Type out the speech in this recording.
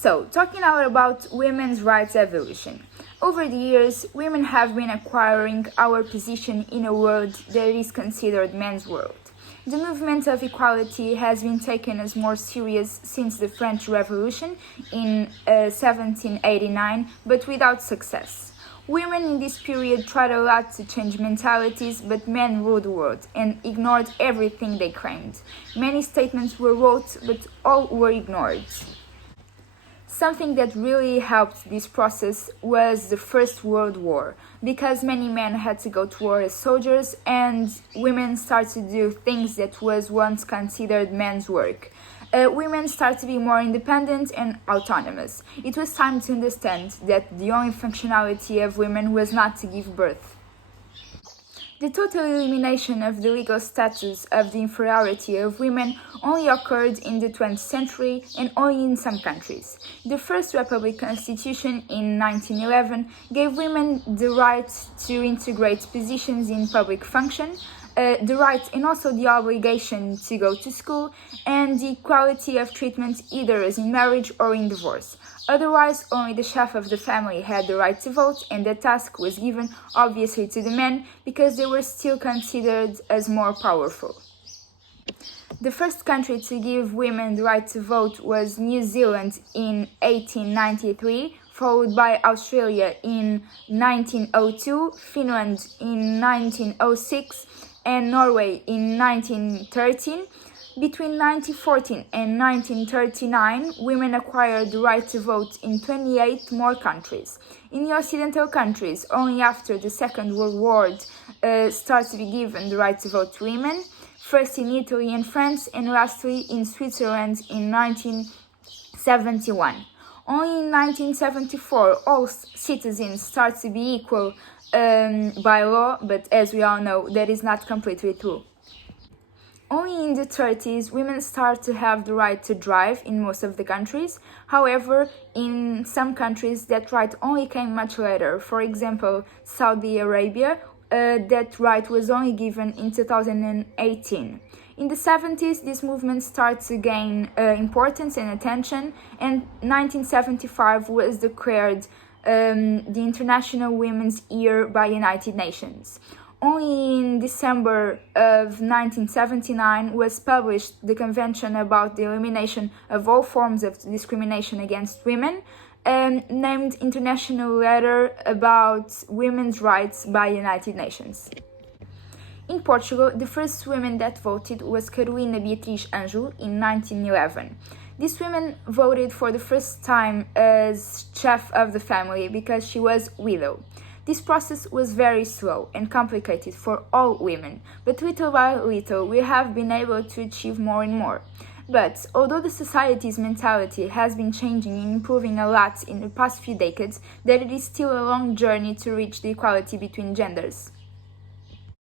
So, talking now about women's rights evolution. Over the years, women have been acquiring our position in a world that is considered men's world. The movement of equality has been taken as more serious since the French Revolution in 1789, but without success. Women in this period tried a lot to change mentalities, but men ruled the world and ignored everything they claimed. Many statements were wrote, but all were ignored. Something that really helped this process was the First World War, because many men had to go to war as soldiers and women started to do things that was once considered men's work. Women started to be more independent and autonomous. It was time to understand that the only functionality of women was not to give birth. The total elimination of the legal status of the inferiority of women only occurred in the 20th century and only in some countries. The First Republic Constitution in 1911 gave women the right to integrate positions in public function, the right and also the obligation to go to school, and the equality of treatment either as in marriage or in divorce. Otherwise, only the chef of the family had the right to vote, and the task was given obviously to the men because they were still considered as more powerful. The first country to give women the right to vote was New Zealand in 1893, followed by Australia in 1902, Finland in 1906, and Norway in 1913. Between 1914 and 1939, women acquired the right to vote in 28 more countries. In the Occidental countries, only after the Second World War started to be given the right to vote to women, first in Italy and France, and lastly in Switzerland in 1971. Only in 1974, all citizens start to be equal by law, but as we all know, that is not completely true. Only in the 30s, women start to have the right to drive in most of the countries. However, in some countries, that right only came much later. For example, Saudi Arabia, that right was only given in 2018. In the 70s, this movement started to gain importance and attention, and 1975 was declared the International Women's Year by United Nations. Only in December of 1979 was published the Convention about the Elimination of All Forms of Discrimination against Women, named International Letter about Women's Rights by United Nations. In Portugal, the first woman that voted was Carolina Beatriz Anjo in 1911. This woman voted for the first time as chef of the family because she was widow. This process was very slow and complicated for all women, but little by little we have been able to achieve more and more. But although the society's mentality has been changing and improving a lot in the past few decades, there is still a long journey to reach the equality between genders.